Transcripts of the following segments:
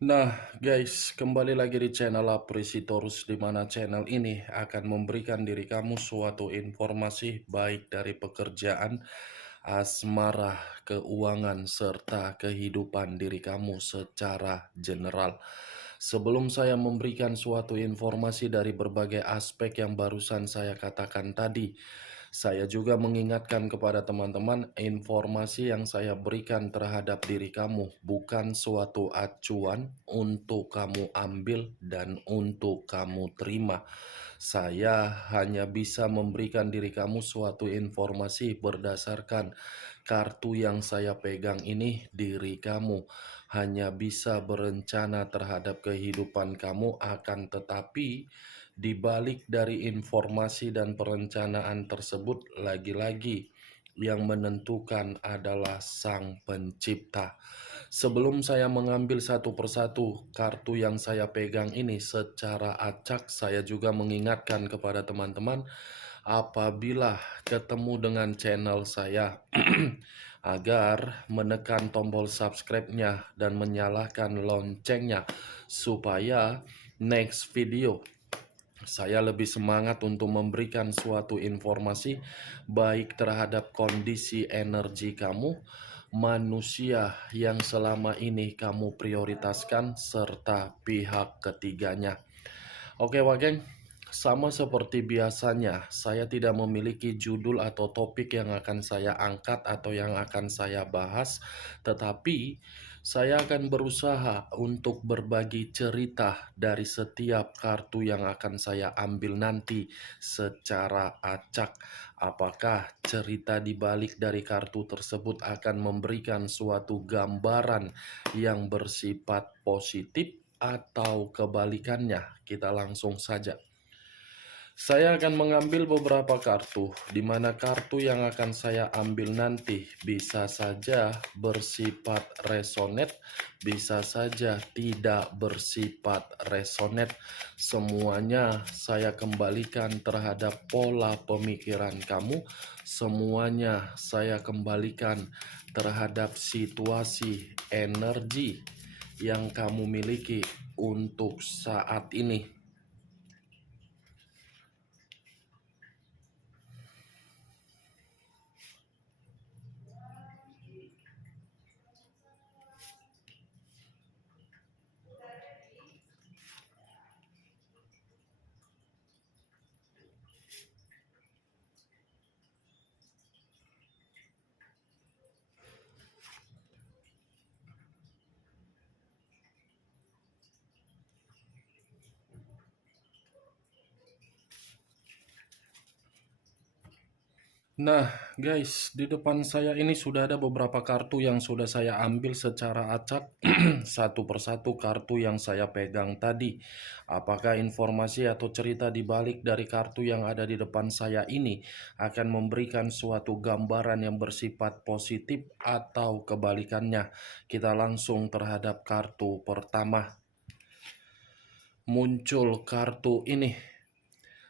Nah, guys, kembali lagi di channel Apresitorus, di mana channel ini akan memberikan diri kamu suatu informasi baik dari pekerjaan, asmara, keuangan, serta kehidupan diri kamu secara general. Sebelum saya memberikan suatu informasi dari berbagai aspek yang barusan saya katakan tadi, saya juga mengingatkan kepada teman-teman, informasi yang saya berikan terhadap diri kamu bukan suatu acuan untuk kamu ambil dan untuk kamu terima. Saya hanya bisa memberikan diri kamu suatu informasi berdasarkan kartu yang saya pegang ini. Diri kamu hanya bisa berencana terhadap kehidupan kamu, akan tetapi di balik dari informasi dan perencanaan tersebut, lagi-lagi yang menentukan adalah Sang Pencipta. Sebelum saya mengambil satu persatu kartu yang saya pegang ini secara acak, saya juga mengingatkan kepada teman-teman, apabila ketemu dengan channel saya agar menekan tombol subscribe-nya dan menyalakan loncengnya supaya next video saya lebih semangat untuk memberikan suatu informasi baik terhadap kondisi energi kamu, manusia yang selama ini kamu prioritaskan, serta pihak ketiganya. Oke, Wageng, sama seperti biasanya, saya tidak memiliki judul atau topik yang akan saya angkat atau yang akan saya bahas, tetapi saya akan berusaha untuk berbagi cerita dari setiap kartu yang akan saya ambil nanti secara acak. Apakah cerita di balik dari kartu tersebut akan memberikan suatu gambaran yang bersifat positif atau kebalikannya? Kita langsung saja. Saya akan mengambil beberapa kartu, di mana kartu yang akan saya ambil nanti bisa saja bersifat resonate, bisa saja tidak bersifat resonate. Semuanya saya kembalikan terhadap pola pemikiran kamu, semuanya saya kembalikan terhadap situasi energi yang kamu miliki untuk saat ini. Nah, guys, di depan saya ini sudah ada beberapa kartu yang sudah saya ambil secara acak, satu persatu kartu yang saya pegang tadi. Apakah informasi atau cerita di balik dari kartu yang ada di depan saya ini akan memberikan suatu gambaran yang bersifat positif atau kebalikannya? Kita langsung terhadap kartu pertama. Muncul kartu ini.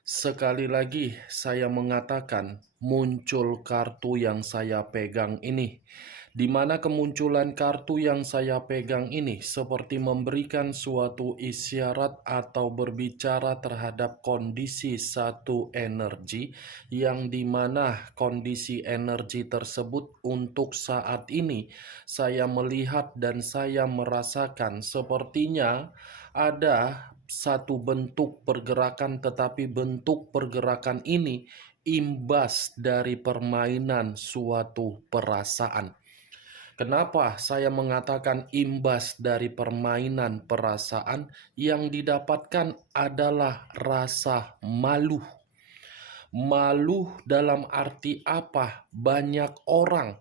Sekali lagi saya mengatakan, muncul kartu yang saya pegang ini, di mana kemunculan kartu yang saya pegang ini seperti memberikan suatu isyarat atau berbicara terhadap kondisi satu energi, yang dimana kondisi energi tersebut untuk saat ini saya melihat dan saya merasakan sepertinya ada satu bentuk pergerakan, tetapi bentuk pergerakan ini imbas dari permainan suatu perasaan. Kenapa saya mengatakan imbas dari permainan perasaan? Yang didapatkan adalah rasa malu. Malu dalam arti apa? Banyak orang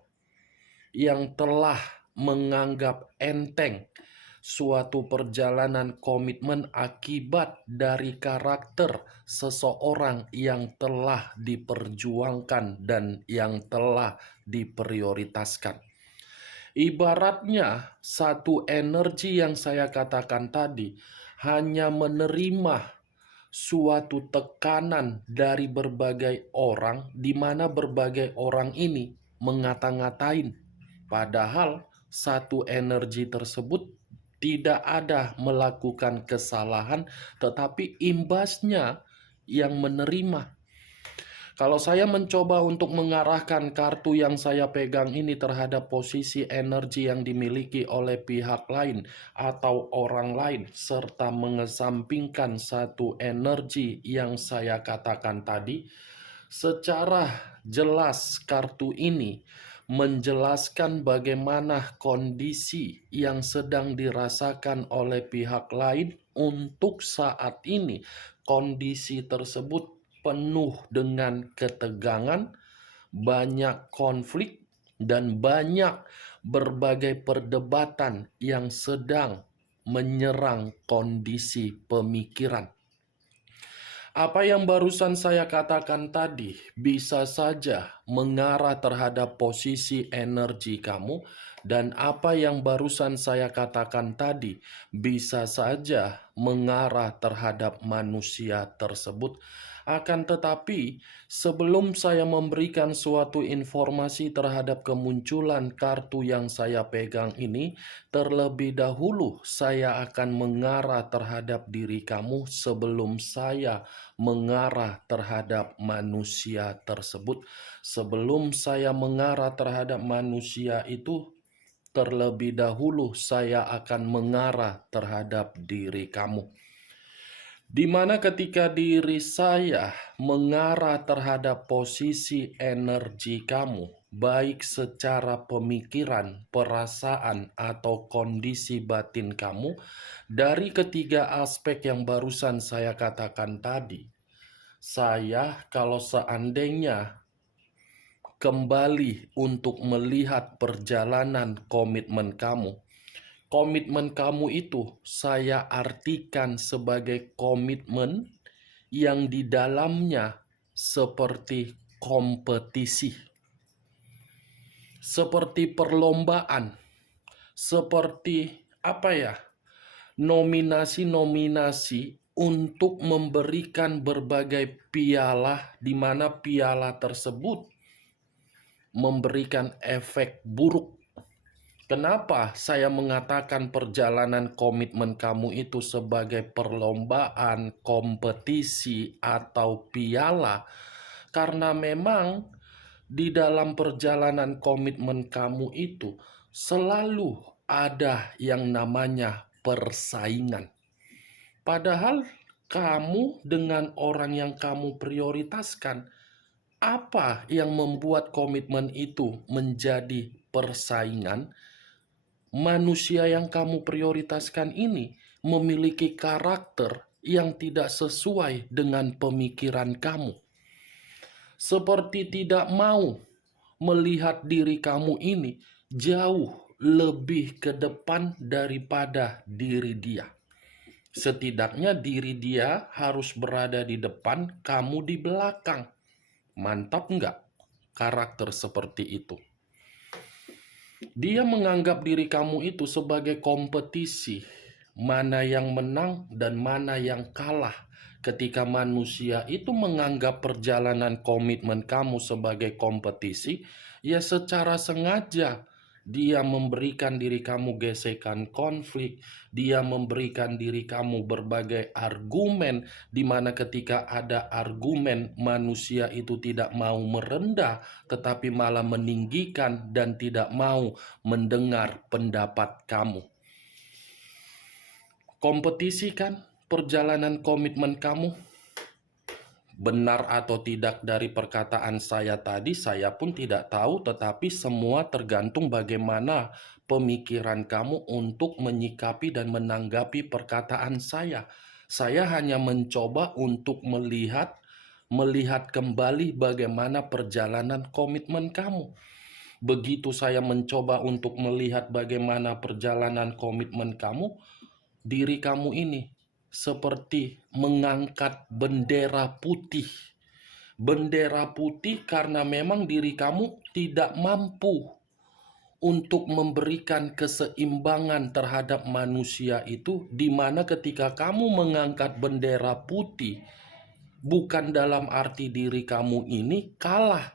yang telah menganggap enteng suatu perjalanan komitmen akibat dari karakter seseorang yang telah diperjuangkan dan yang telah diprioritaskan. Ibaratnya satu energi yang saya katakan tadi hanya menerima suatu tekanan dari berbagai orang, di mana berbagai orang ini mengata-ngatain, padahal satu energi tersebut Tidak ada melakukan kesalahan, tetapi imbasnya yang menerima. Kalau saya mencoba untuk mengarahkan kartu yang saya pegang ini terhadap posisi energi yang dimiliki oleh pihak lain atau orang lain, serta mengesampingkan satu energi yang saya katakan tadi, secara jelas kartu ini menjelaskan bagaimana kondisi yang sedang dirasakan oleh pihak lain untuk saat ini. Kondisi tersebut penuh dengan ketegangan, banyak konflik, dan banyak berbagai perdebatan yang sedang menyerang kondisi pemikiran. Apa yang barusan saya katakan tadi bisa saja mengarah terhadap posisi energi kamu, dan apa yang barusan saya katakan tadi bisa saja mengarah terhadap manusia tersebut. Akan tetapi, sebelum saya memberikan suatu informasi terhadap kemunculan kartu yang saya pegang ini, terlebih dahulu saya akan mengarah terhadap diri kamu sebelum saya mengarah terhadap manusia tersebut. Sebelum saya mengarah terhadap manusia itu, terlebih dahulu saya akan mengarah terhadap diri kamu. Di mana ketika diri saya mengarah terhadap posisi energi kamu, baik secara pemikiran, perasaan, atau kondisi batin kamu, dari ketiga aspek yang barusan saya katakan tadi, saya kalau seandainya kembali untuk melihat perjalanan komitmen kamu itu saya artikan sebagai komitmen yang di dalamnya seperti kompetisi, seperti perlombaan, seperti nominasi-nominasi untuk memberikan berbagai piala, di mana piala tersebut memberikan efek buruk. Kenapa saya mengatakan perjalanan komitmen kamu itu sebagai perlombaan, kompetisi, atau piala? Karena memang di dalam perjalanan komitmen kamu itu selalu ada yang namanya persaingan. Padahal kamu dengan orang yang kamu prioritaskan, apa yang membuat komitmen itu menjadi persaingan? Manusia yang kamu prioritaskan ini memiliki karakter yang tidak sesuai dengan pemikiran kamu. Seperti tidak mau melihat diri kamu ini jauh lebih ke depan daripada diri dia. Setidaknya diri dia harus berada di depan, kamu di belakang. Mantap nggak karakter seperti itu? Dia menganggap diri kamu itu sebagai kompetisi, mana yang menang dan mana yang kalah. Ketika manusia itu menganggap perjalanan komitmen kamu sebagai kompetisi, ya secara sengaja dia memberikan diri kamu gesekan konflik, dia memberikan diri kamu berbagai argumen, di mana ketika ada argumen manusia itu tidak mau merendah, tetapi malah meninggikan dan tidak mau mendengar pendapat kamu. Kompetisi kan perjalanan komitmen kamu? Benar atau tidak dari perkataan saya tadi, saya pun tidak tahu, tetapi semua tergantung bagaimana pemikiran kamu untuk menyikapi dan menanggapi perkataan saya. Saya hanya mencoba untuk melihat kembali bagaimana perjalanan komitmen kamu. Begitu saya mencoba untuk melihat bagaimana perjalanan komitmen kamu, diri kamu ini seperti mengangkat bendera putih. Bendera putih karena memang diri kamu tidak mampu untuk memberikan keseimbangan terhadap manusia itu, di mana ketika kamu mengangkat bendera putih, bukan dalam arti diri kamu ini kalah,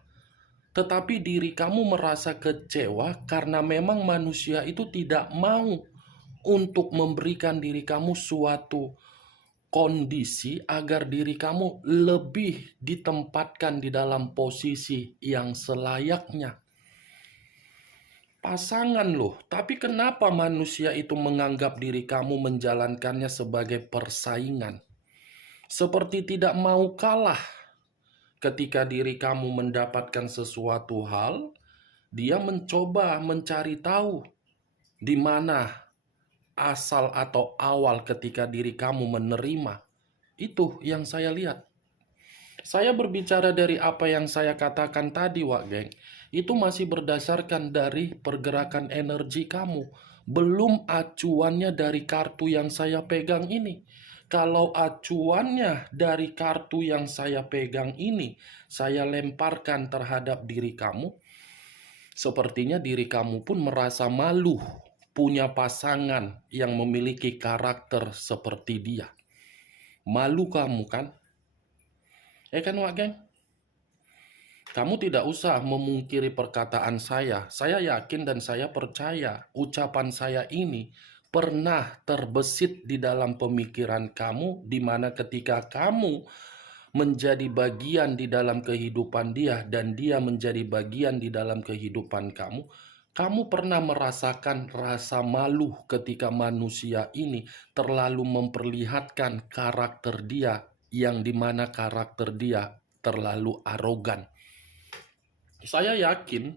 tetapi diri kamu merasa kecewa karena memang manusia itu tidak mau untuk memberikan diri kamu suatu kondisi agar diri kamu lebih ditempatkan di dalam posisi yang selayaknya. Pasangan loh, tapi kenapa manusia itu menganggap diri kamu menjalankannya sebagai persaingan? Seperti tidak mau kalah. Ketika diri kamu mendapatkan sesuatu hal, dia mencoba mencari tahu di mana asal atau awal ketika diri kamu menerima. Itu yang saya lihat. Saya berbicara dari apa yang saya katakan tadi, Wak Geng. Itu masih berdasarkan dari pergerakan energi kamu. Belum acuannya dari kartu yang saya pegang ini. Kalau acuannya dari kartu yang saya pegang ini, saya lemparkan terhadap diri kamu, sepertinya diri kamu pun merasa malu punya pasangan yang memiliki karakter seperti dia. Malu kamu kan? Kan Wak Geng? Kamu tidak usah memungkiri perkataan saya. Saya yakin dan saya percaya ucapan saya ini pernah terbesit di dalam pemikiran kamu, di mana ketika kamu menjadi bagian di dalam kehidupan dia dan dia menjadi bagian di dalam kehidupan kamu, kamu pernah merasakan rasa malu ketika manusia ini terlalu memperlihatkan karakter dia, yang dimana karakter dia terlalu arogan. Saya yakin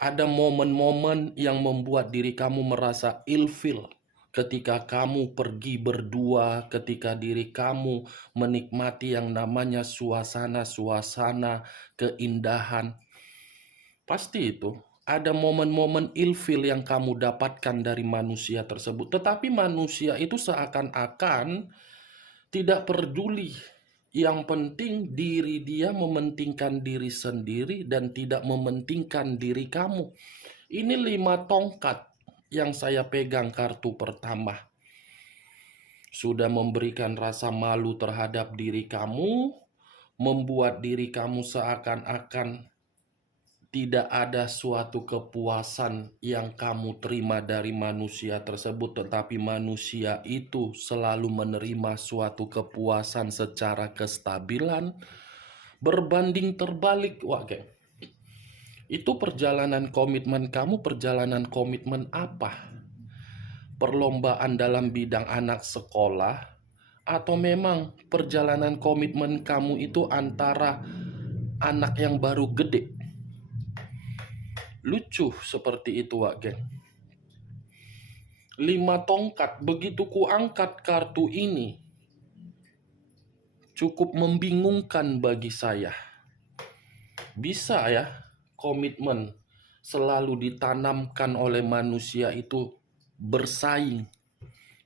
ada momen-momen yang membuat diri kamu merasa ilfil ketika kamu pergi berdua, ketika diri kamu menikmati yang namanya suasana-suasana keindahan. Pasti itu ada momen-momen ilfil yang kamu dapatkan dari manusia tersebut. Tetapi manusia itu seakan-akan tidak peduli. Yang penting diri dia mementingkan diri sendiri dan tidak mementingkan diri kamu. Ini 5 tongkat yang saya pegang kartu pertama. Sudah memberikan rasa malu terhadap diri kamu, membuat diri kamu seakan-akan tidak ada suatu kepuasan yang kamu terima dari manusia tersebut, tetapi manusia itu selalu menerima suatu kepuasan secara kestabilan, berbanding terbalik, Wak Geng. Itu perjalanan komitmen kamu, perjalanan komitmen apa? Perlombaan dalam bidang anak sekolah, atau memang perjalanan komitmen kamu itu antara anak yang baru gede? Lucu seperti itu, Wak Geng. 5 tongkat, begitu ku angkat kartu ini, cukup membingungkan bagi saya. Bisa ya, komitmen selalu ditanamkan oleh manusia itu bersaing.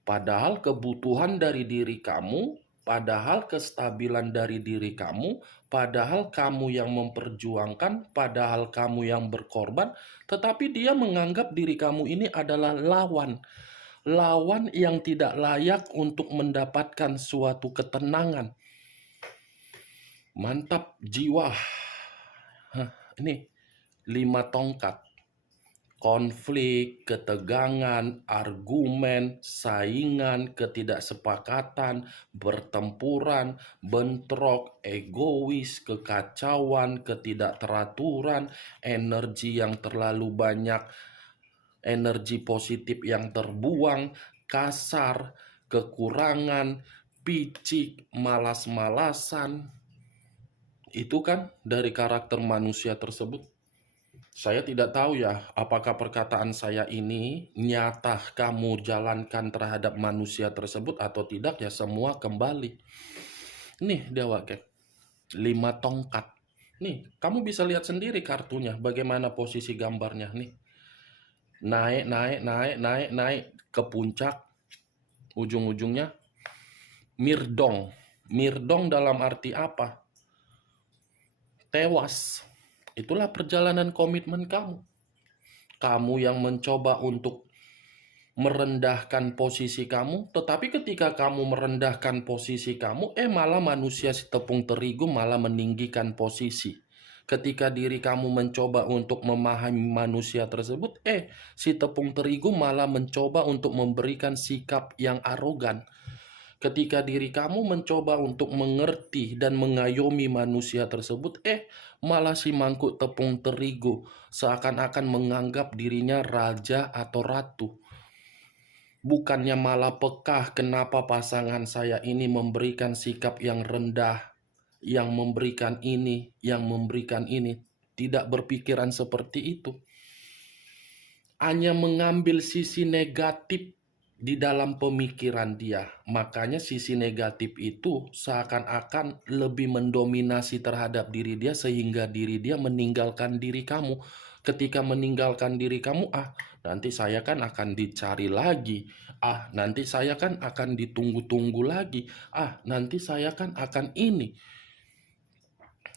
Padahal kebutuhan dari diri kamu, padahal kestabilan dari diri kamu, padahal kamu yang memperjuangkan, padahal kamu yang berkorban, tetapi dia menganggap diri kamu ini adalah lawan. Lawan yang tidak layak untuk mendapatkan suatu ketenangan. Mantap jiwa. Ini 5 tongkat. Konflik, ketegangan, argumen, saingan, ketidaksepakatan, bertempuran, bentrok, egois, kekacauan, ketidakteraturan, energi yang terlalu banyak, energi positif yang terbuang, kasar, kekurangan, picik, malas-malasan. Itu kan dari karakter manusia tersebut. Saya tidak tahu ya, apakah perkataan saya ini nyata kamu jalankan terhadap manusia tersebut atau tidak, ya semua kembali. Nih dia Wak, 5 tongkat. Nih, kamu bisa lihat sendiri kartunya, bagaimana posisi gambarnya nih. Naik, naik, naik, naik, naik ke puncak. Ujung-ujungnya mirdong. Mirdong dalam arti apa? Tewas. Itulah perjalanan komitmen kamu. Kamu yang mencoba untuk merendahkan posisi kamu, tetapi ketika kamu merendahkan posisi kamu, malah manusia si tepung terigu malah meninggikan posisi. Ketika diri kamu mencoba untuk memahami manusia tersebut, si tepung terigu malah mencoba untuk memberikan sikap yang arogan. Ketika diri kamu mencoba untuk mengerti dan mengayomi manusia tersebut, malah si mangkuk tepung terigu seakan-akan menganggap dirinya raja atau ratu. Bukannya malah peka kenapa pasangan saya ini memberikan sikap yang rendah, yang memberikan ini, yang memberikan ini. Tidak berpikiran seperti itu. Hanya mengambil sisi negatif di dalam pemikiran dia. Makanya sisi negatif itu seakan-akan lebih mendominasi terhadap diri dia sehingga diri dia meninggalkan diri kamu. Ketika meninggalkan diri kamu, nanti saya kan akan dicari lagi. Nanti saya kan akan ditunggu-tunggu lagi. Nanti saya kan akan ini.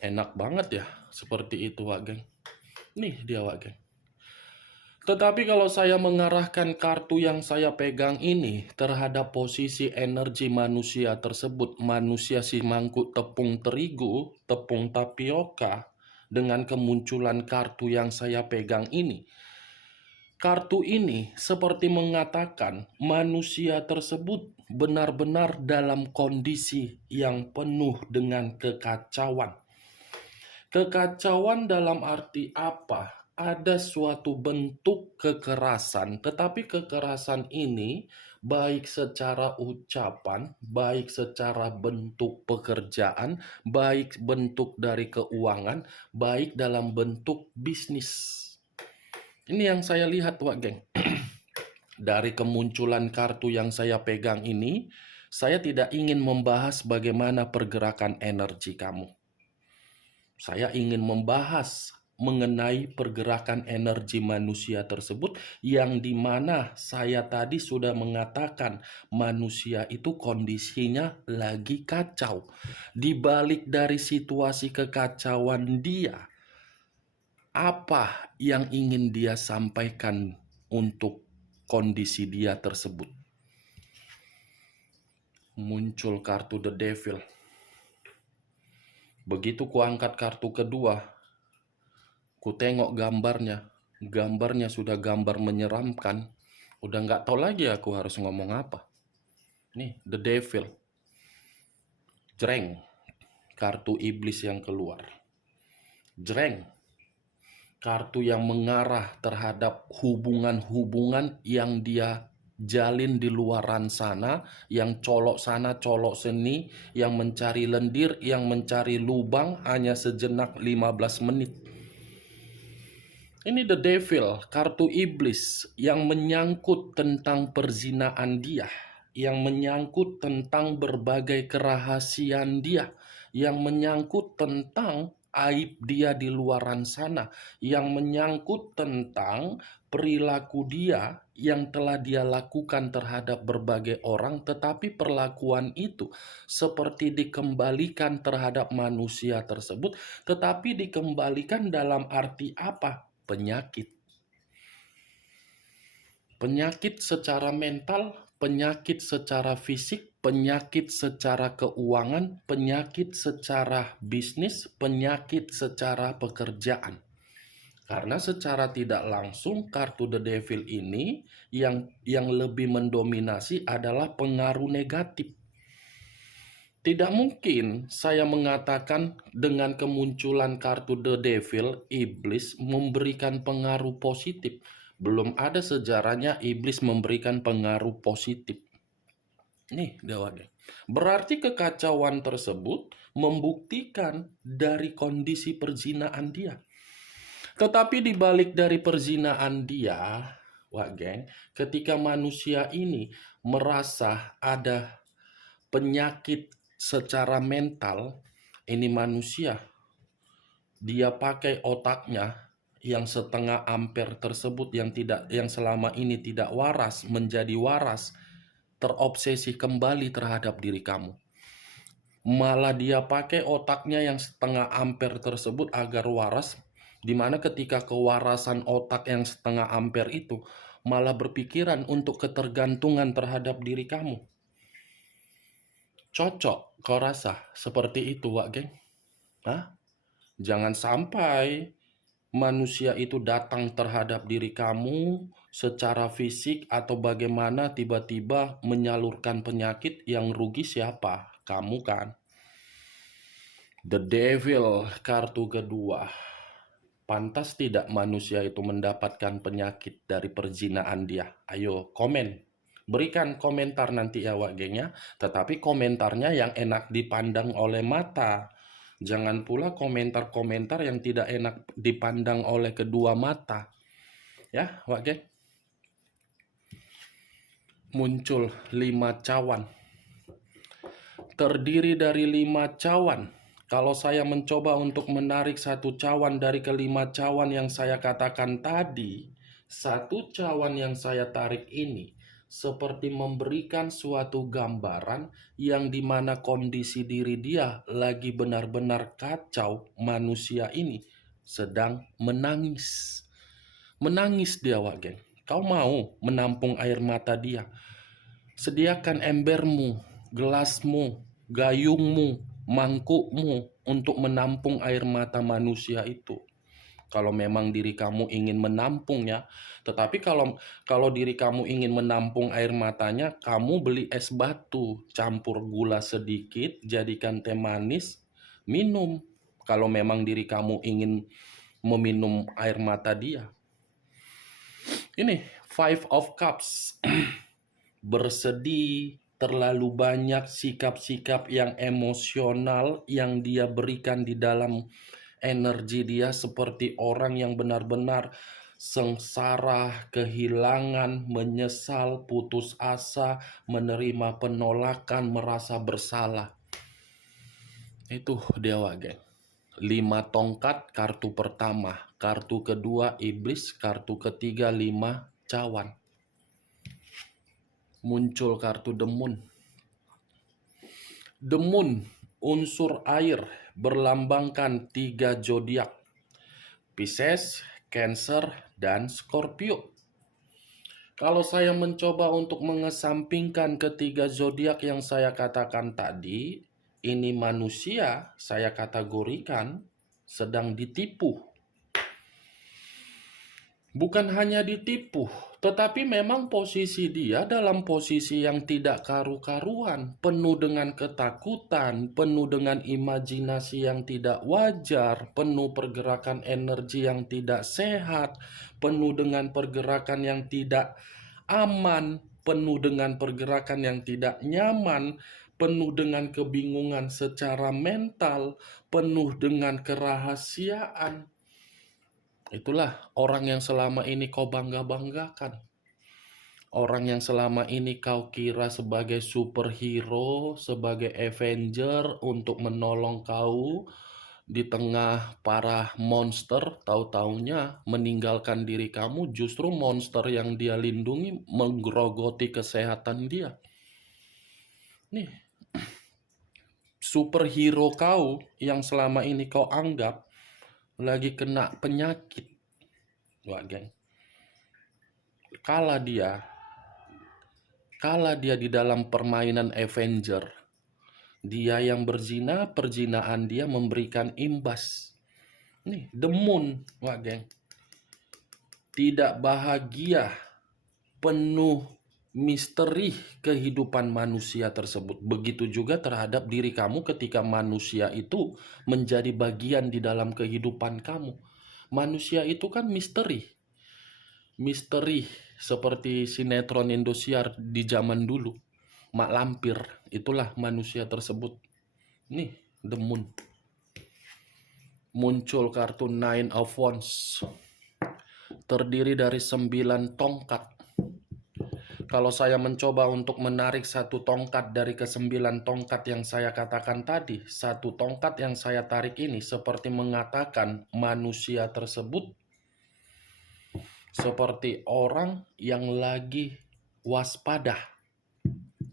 Enak banget ya seperti itu, Wak Geng. Nih dia, Wak Geng. Tetapi kalau saya mengarahkan kartu yang saya pegang ini terhadap posisi energi manusia tersebut, manusia si mangkuk tepung terigu, tepung tapioka, dengan kemunculan kartu yang saya pegang ini. Kartu ini seperti mengatakan manusia tersebut benar-benar dalam kondisi yang penuh dengan kekacauan. Kekacauan dalam arti apa? Ada suatu bentuk kekerasan, tetapi kekerasan ini baik secara ucapan, baik secara bentuk pekerjaan, baik bentuk dari keuangan, baik dalam bentuk bisnis. Ini yang saya lihat, Wak Geng. Dari kemunculan kartu yang saya pegang ini, saya tidak ingin membahas bagaimana pergerakan energi kamu. Saya ingin membahas mengenai pergerakan energi manusia tersebut yang dimana saya tadi sudah mengatakan manusia itu kondisinya lagi kacau. Di balik dari situasi kekacauan dia, apa yang ingin dia sampaikan untuk kondisi dia tersebut? Muncul kartu The Devil. Begitu kuangkat kartu kedua, ku tengok gambarnya. Gambarnya sudah gambar menyeramkan. Udah nggak tahu lagi aku harus ngomong apa. Nih, The Devil. Jreng. Kartu iblis yang keluar. Jreng. Kartu yang mengarah terhadap hubungan-hubungan yang dia jalin di luaran sana, yang colok sana, colok sini, yang mencari lendir, yang mencari lubang hanya sejenak 15 menit. Ini The Devil, kartu iblis yang menyangkut tentang perzinaan dia, yang menyangkut tentang berbagai kerahasiaan dia, yang menyangkut tentang aib dia di luaran sana, yang menyangkut tentang perilaku dia yang telah dia lakukan terhadap berbagai orang, tetapi perlakuan itu seperti dikembalikan terhadap manusia tersebut, tetapi dikembalikan dalam arti apa? Penyakit. Penyakit secara mental, penyakit secara fisik, penyakit secara keuangan, penyakit secara bisnis, penyakit secara pekerjaan. Karena secara tidak langsung kartu The Devil ini yang lebih mendominasi adalah pengaruh negatif. Tidak mungkin saya mengatakan dengan kemunculan kartu The Devil, iblis memberikan pengaruh positif. Belum ada sejarahnya iblis memberikan pengaruh positif. Nih, gawatnya. Berarti kekacauan tersebut membuktikan dari kondisi perzinaan dia. Tetapi dibalik dari perzinaan dia, Wak Geng, ketika manusia ini merasa ada penyakit secara mental, ini manusia, dia pakai otaknya yang setengah ampere tersebut yang selama ini tidak waras menjadi waras, terobsesi kembali terhadap diri kamu. Malah dia pakai otaknya yang setengah ampere tersebut agar waras, dimana ketika kewarasan otak yang setengah ampere itu malah berpikiran untuk ketergantungan terhadap diri kamu. Cocok kau rasa seperti itu, Wak Geng? Hah? Jangan sampai manusia itu datang terhadap diri kamu secara fisik atau bagaimana tiba-tiba menyalurkan penyakit, yang rugi siapa? Kamu kan? The Devil, kartu kedua. Pantas tidak manusia itu mendapatkan penyakit dari perzinahan dia? Ayo komen. Berikan komentar nanti ya Wak geng ya. Tetapi komentarnya yang enak dipandang oleh mata. Jangan pula komentar-komentar yang tidak enak dipandang oleh kedua mata. Ya Wak geng. Muncul 5 cawan. Terdiri dari 5 cawan. Kalau saya mencoba untuk menarik satu cawan dari kelima cawan yang saya katakan tadi, satu cawan yang saya tarik ini seperti memberikan suatu gambaran yang dimana kondisi diri dia lagi benar-benar kacau. Manusia ini sedang menangis. Menangis dia, Wak geng. Kau mau menampung air mata dia? Sediakan embermu, gelasmu, gayungmu, mangkukmu untuk menampung air mata manusia itu. Kalau memang diri kamu ingin menampungnya, tetapi kalau diri kamu ingin menampung air matanya, kamu beli es batu, campur gula sedikit, jadikan teh manis, minum. Kalau memang diri kamu ingin meminum air mata dia. Ini Five of Cups. Bersedih, terlalu banyak sikap-sikap yang emosional yang dia berikan di dalam energi dia, seperti orang yang benar-benar sengsara, kehilangan, menyesal, putus asa, menerima penolakan, merasa bersalah. Itu dia Wak geng. 5 tongkat kartu pertama, kartu kedua iblis, kartu ketiga 5 cawan. Muncul kartu The Moon. The Moon, unsur air, berlambangkan 3 zodiak: Pisces, Cancer, dan Scorpio. Kalau saya mencoba untuk mengesampingkan ketiga zodiak yang saya katakan tadi, ini manusia saya kategorikan sedang ditipu. Bukan hanya ditipu, tetapi memang posisi dia dalam posisi yang tidak karu-karuan, penuh dengan ketakutan, penuh dengan imajinasi yang tidak wajar, penuh pergerakan energi yang tidak sehat, penuh dengan pergerakan yang tidak aman, penuh dengan pergerakan yang tidak nyaman, penuh dengan kebingungan secara mental, penuh dengan kerahasiaan. Itulah orang yang selama ini kau bangga-banggakan. Orang yang selama ini kau kira sebagai superhero, sebagai Avenger untuk menolong kau di tengah para monster, tahu-taunya meninggalkan diri kamu. Justru monster yang dia lindungi menggerogoti kesehatan dia. Nih, superhero kau yang selama ini kau anggap lagi kena penyakit. Wah, geng. Kala dia di dalam permainan Avenger, dia yang berzina, perzinahan dia memberikan imbas. Nih, The Moon, wah geng. Tidak bahagia, penuh misteri kehidupan manusia tersebut. Begitu juga terhadap diri kamu ketika manusia itu menjadi bagian di dalam kehidupan kamu. Manusia itu kan misteri. Misteri seperti sinetron Indosiar di zaman dulu. Mak Lampir, itulah manusia tersebut. Nih, The Moon. Muncul kartu Nine of Wands. Terdiri dari 9 tongkat. Kalau saya mencoba untuk menarik satu tongkat dari ke-9 tongkat yang saya katakan tadi, satu tongkat yang saya tarik ini seperti mengatakan manusia tersebut seperti orang yang lagi waspada.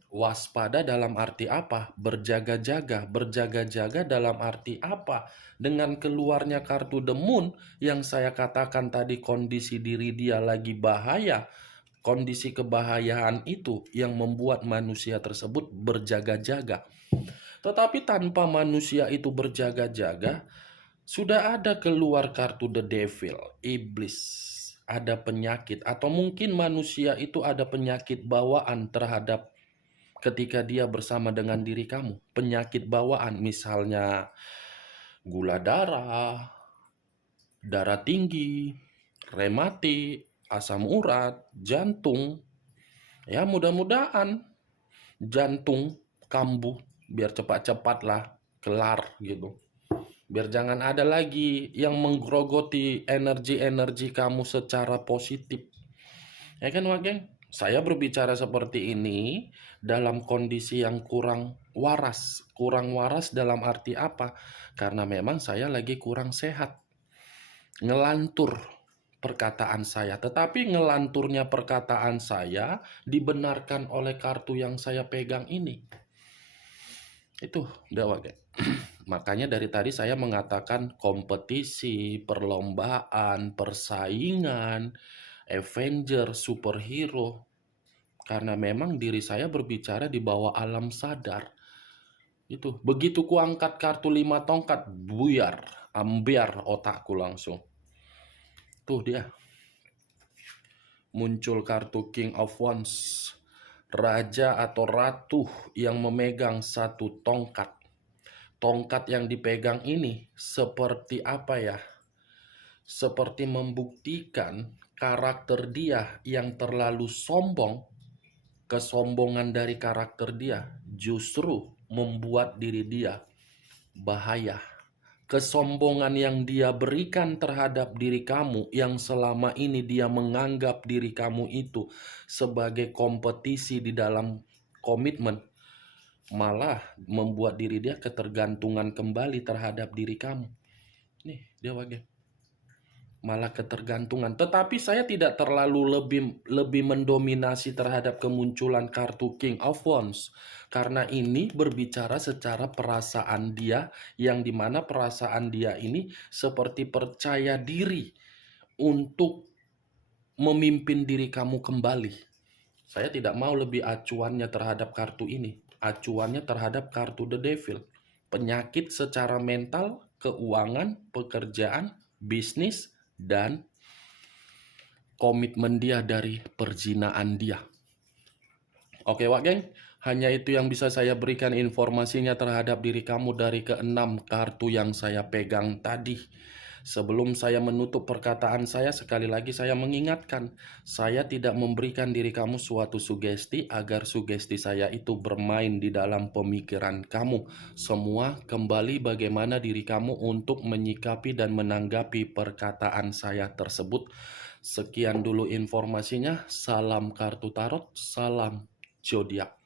Waspada dalam arti apa? Berjaga-jaga. Berjaga-jaga dalam arti apa? Dengan keluarnya kartu The Moon yang saya katakan tadi, kondisi diri dia lagi bahaya. Kondisi kebahayaan itu yang membuat manusia tersebut berjaga-jaga. Tetapi tanpa manusia itu berjaga-jaga, Sudah ada keluar kartu The Devil, iblis, ada penyakit, atau mungkin manusia itu ada penyakit bawaan terhadap ketika dia bersama dengan diri kamu. Penyakit bawaan, misalnya gula darah, darah tinggi, rematik, asam urat, jantung. Ya, mudah-mudahan jantung kambuh biar cepat-cepatlah kelar gitu. Biar jangan ada lagi yang menggerogoti energi-energi kamu secara positif. Ya kan, Wak Geng? Saya berbicara seperti ini dalam kondisi yang kurang waras. Kurang waras dalam arti apa? Karena memang saya lagi kurang sehat. Ngelantur perkataan saya. Tetapi ngelanturnya perkataan saya dibenarkan oleh kartu yang saya pegang ini. Itu udah, Wak Geng. Makanya dari tadi saya mengatakan kompetisi, perlombaan, persaingan, Avenger, superhero. Karena memang diri saya berbicara di bawah alam sadar. Itu begitu kuangkat kartu 5 tongkat, buyar, ambiar otakku langsung. Tuh dia. Muncul kartu King of Wands. Raja atau ratu yang memegang satu tongkat. Tongkat yang dipegang ini seperti apa ya? Seperti membuktikan karakter dia yang terlalu sombong. Kesombongan dari karakter dia justru membuat diri dia bahaya. Kesombongan yang dia berikan terhadap diri kamu, yang selama ini dia menganggap diri kamu itu sebagai kompetisi di dalam komitmen, malah membuat diri dia ketergantungan kembali terhadap diri kamu. Nih, dia bagian. Malah ketergantungan. Tetapi saya tidak terlalu lebih mendominasi terhadap kemunculan kartu King of Wands. Karena ini berbicara secara perasaan dia, yang dimana perasaan dia ini seperti percaya diri untuk memimpin diri kamu kembali. Saya tidak mau lebih acuannya terhadap kartu ini. Acuannya terhadap kartu The Devil. Penyakit secara mental, keuangan, pekerjaan, bisnis, dan komitmen dia dari perzinaan dia. Oke, Wak Geng, hanya itu yang bisa saya berikan informasinya terhadap diri kamu dari keenam kartu yang saya pegang tadi. Sebelum saya menutup perkataan saya, sekali lagi saya mengingatkan, saya tidak memberikan diri kamu suatu sugesti agar sugesti saya itu bermain di dalam pemikiran kamu. Semua kembali bagaimana diri kamu untuk menyikapi dan menanggapi perkataan saya tersebut. Sekian dulu informasinya. Salam kartu tarot, salam zodiak.